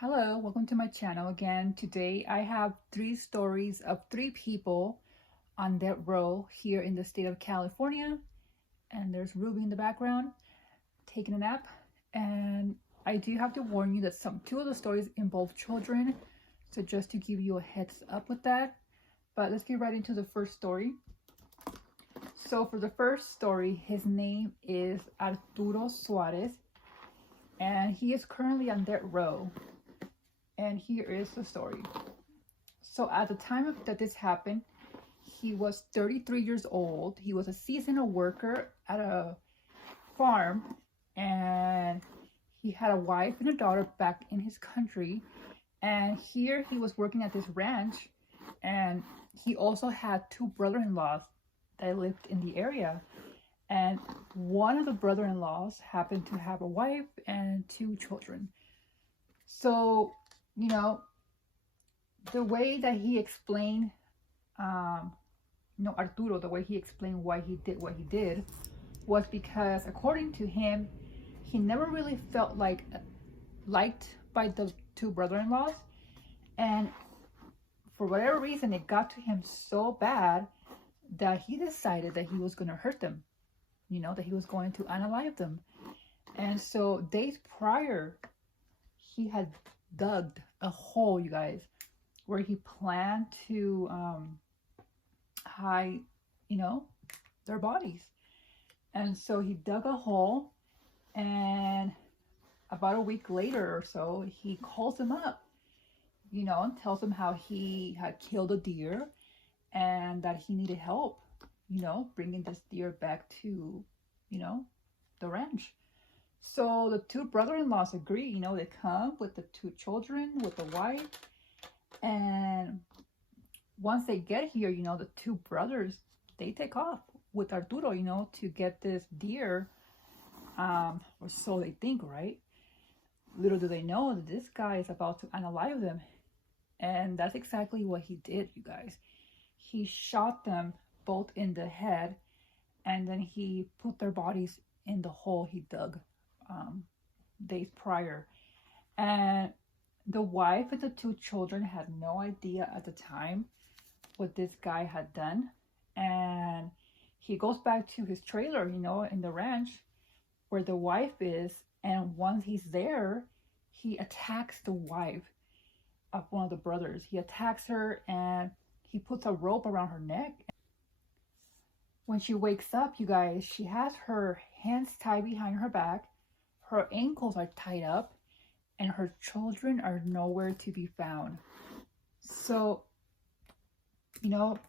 Hello, welcome to my channel again. Today I have three stories of three people on death row here in the state of California. And there's Ruby in the background taking a nap. And I do have to warn you that two of the stories involve children. So just to give you a heads up with that. But let's get right into the first story. So for the first story, his name is Arturo Suarez. And he is currently on death row. And here is the story. So at the time that this happened, he was 33 years old. He was a seasonal worker at a farm, and he had a wife and a daughter back in his country. And here he was working at this ranch, and he also had two brother-in-laws that lived in the area. And one of the brother-in-laws happened to have a wife and two children. So, the way that he explained, Arturo, the way he explained why he did what he did was because, according to him, he never really felt liked by the two brother-in-laws. And for whatever reason, it got to him so bad that he decided that he was going to hurt them, that he was going to unalive them. And so days prior, he had dug a hole, you guys, where he planned to hide, their bodies. And so he dug a hole, and about a week later or so, he calls him up, and tells him how he had killed a deer and that he needed help, bringing this deer back to, the ranch. So the two brother-in-laws agree, they come with the two children, with the wife. And once they get here, the two brothers, they take off with Arturo, to get this deer, or so they think, right? Little do they know that this guy is about to unalive them. And that's exactly what he did, you guys. He shot them both in the head, and then he put their bodies in the hole he dug days prior. And the wife and the two children had no idea at the time what this guy had done. And he goes back to his trailer, in the ranch where the wife is. And once he's there, he attacks the wife of one of the brothers. He attacks her, and he puts a rope around her neck. When she wakes up, you guys, she has her hands tied behind her back. Her ankles are tied up, and her children are nowhere to be found. So,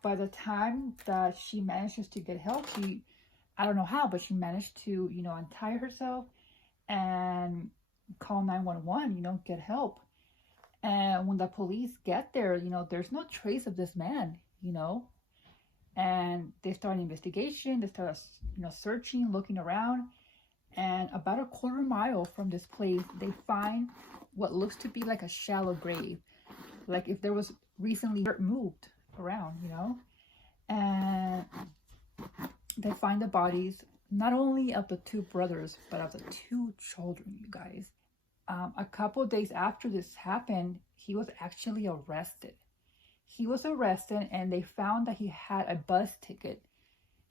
by the time that she manages to get help, I don't know how, but she managed to, untie herself and call 911, get help. And when the police get there, there's no trace of this man, and they start an investigation. They start, searching, looking around. And about a quarter mile from this place, they find what looks to be like a shallow grave. Like if there was recently dirt moved around, And they find the bodies, not only of the two brothers, but of the two children, you guys. A couple of days after this happened, he was actually arrested. He was arrested, and they found that he had a bus ticket.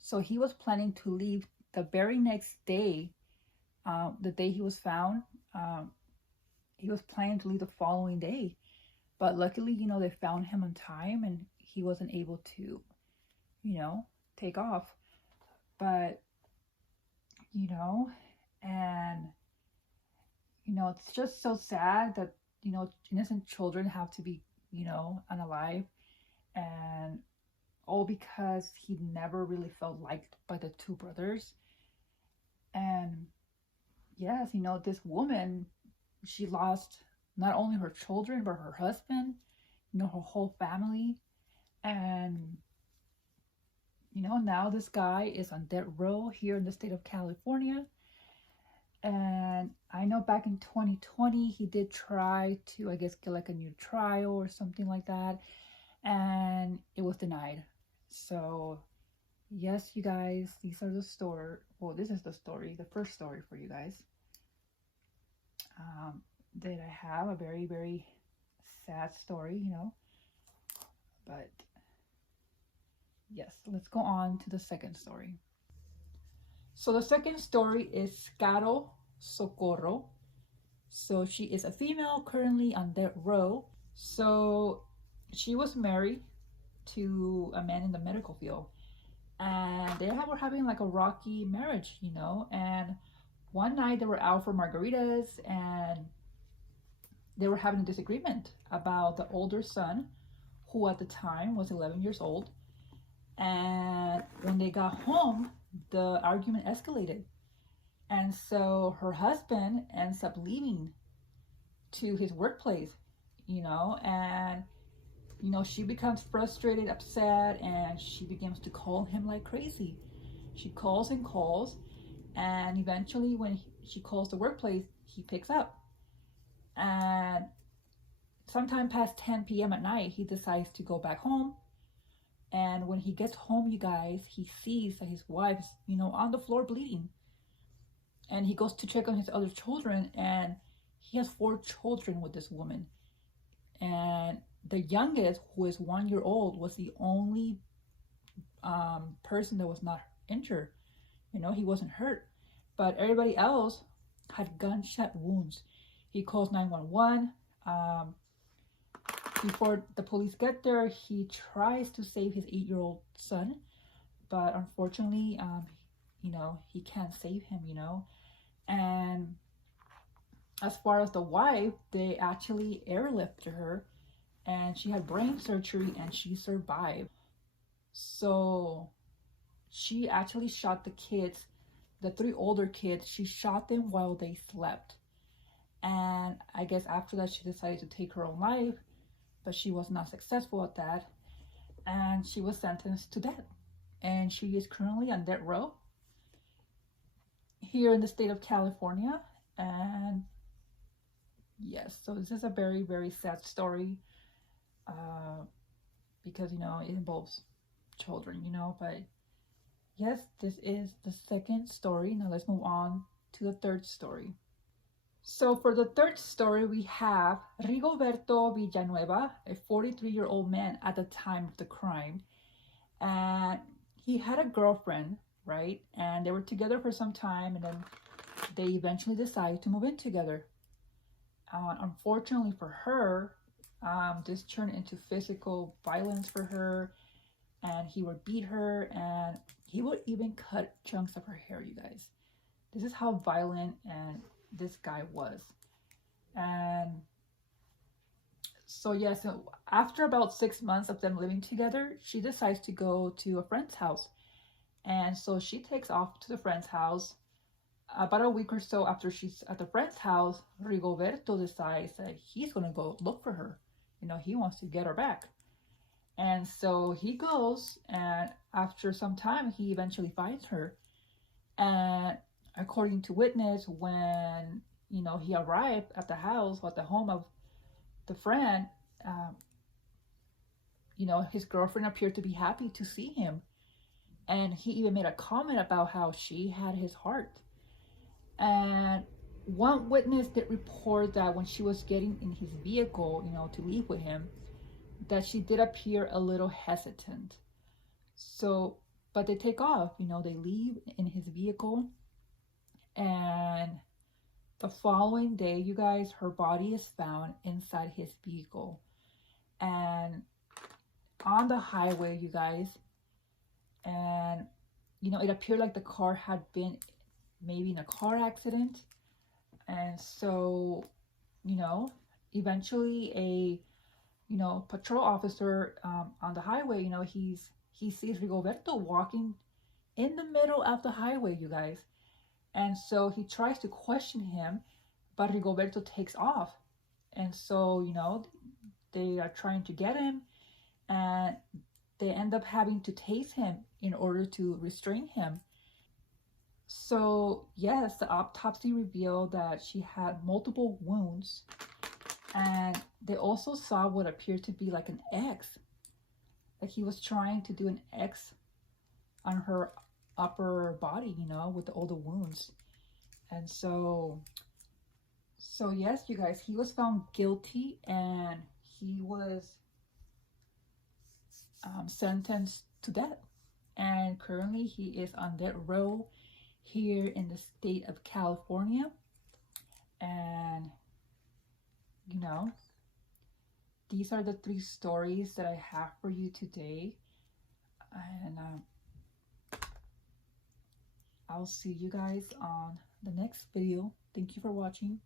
So he was planning to leave the very next day. The day he was found, he was planning to leave the following day. But luckily, they found him on time, and he wasn't able to, take off. But, and, it's just so sad that, innocent children have to be, unalive. And all because he never really felt liked by the two brothers. And yes, this woman, she lost not only her children, but her husband, her whole family. And, now this guy is on death row here in the state of California. And I know back in 2020, he did try to, I guess, get like a new trial or something like that. And it was denied. So yes, you guys, these are the story. Well, this is the story, the first story for you guys. that I have, a very, very sad story, but yes, let's go on to the second story. So the second story is Caro Socorro. So she is a female currently on death row. So she was married to a man in the medical field, and they were having like a rocky marriage, and one night they were out for margaritas, and they were having a disagreement about the older son, who at the time was 11 years old. And when they got home, the argument escalated. And so her husband ends up leaving to his workplace, and, she becomes frustrated, upset, and she begins to call him like crazy. She calls and calls, and eventually when she calls the workplace, he picks up. And sometime past 10 p.m. at night, he decides to go back home. And when he gets home, you guys, he sees that his wife's, on the floor bleeding. And he goes to check on his other children, and he has 4 children with this woman. And the youngest, who is 1 year old, was the only person that was not injured. He wasn't hurt. But everybody else had gunshot wounds. He calls 911. Before the police get there, he tries to save his 8-year-old son, but unfortunately, he can't save him, And as far as the wife, they actually airlifted her, and she had brain surgery, and she survived. So she actually shot the kids, the 3 older kids. She shot them while they slept. And I guess after that, she decided to take her own life, but she was not successful at that, and she was sentenced to death. And she is currently on death row here in the state of California. And yes, so this is a very, very sad story, because it involves children, but yes, this is the second story. Now let's move on to the third story. So for the third story, we have Rigoberto Villanueva, a 43-year-old man at the time of the crime. And he had a girlfriend, right? And they were together for some time, and then they eventually decided to move in together. Unfortunately for her, this turned into physical violence for her, and he would beat her, and he would even cut chunks of her hair, you guys. This is how violent and this guy was. And so after about 6 months of them living together, she decides to go to a friend's house. And so she takes off to the friend's house. About a week or so after she's at the friend's house, Rigoberto decides that he's going to go look for her. He wants to get her back. And so he goes, and after some time, he eventually finds her. And according to witness, when he arrived at the house, at the home of the friend, his girlfriend appeared to be happy to see him, and he even made a comment about how she had his heart. And one witness did report that when she was getting in his vehicle, to leave with him, that she did appear a little hesitant. So, but they take off, they leave in his vehicle. And the following day, you guys, her body is found inside his vehicle. And on the highway, you guys, and, it appeared like the car had been maybe in a car accident. And so, eventually a, patrol officer on the highway, he sees Rigoberto walking in the middle of the highway, you guys. And so he tries to question him, but Rigoberto takes off. And so, they are trying to get him, and they end up having to tase him in order to restrain him. So, yes, the autopsy revealed that she had multiple wounds, and they also saw what appeared to be like an X. Like he was trying to do an X on her upper body, with all the wounds. And so So yes, you guys, he was found guilty and he was sentenced to death. And currently he is on death row here in the state of California. And, you know, these are the three stories that I have for you today. And I'll see you guys on the next video. Thank you for watching.